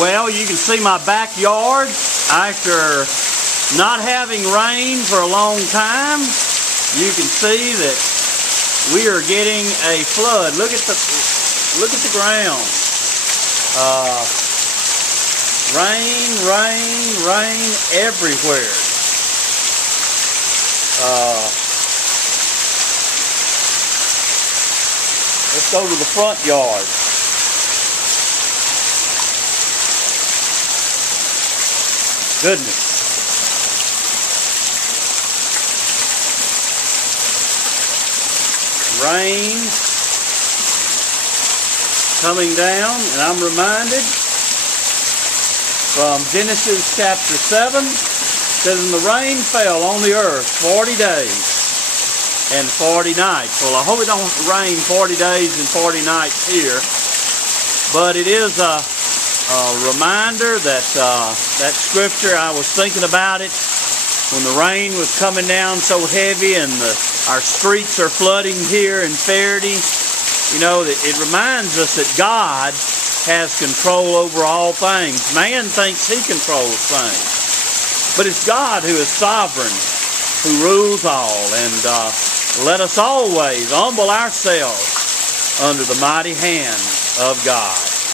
Well, you can see my backyard after not having rain for a long time. You can see that we are getting a flood. Look at the ground. Rain everywhere. Let's go to the front yard. Goodness. Rain coming down, and I'm reminded from Genesis chapter 7, it says, "And the rain fell on the earth 40 days and 40 nights." Well, I hope it don't rain 40 days and 40 nights here, but it is a reminder that that scripture, I was thinking about it when the rain was coming down so heavy and our streets are flooding here in Faraday. You know, it reminds us that God has control over all things. Man thinks he controls things, but it's God who is sovereign, who rules all. And let us always humble ourselves under the mighty hand of God.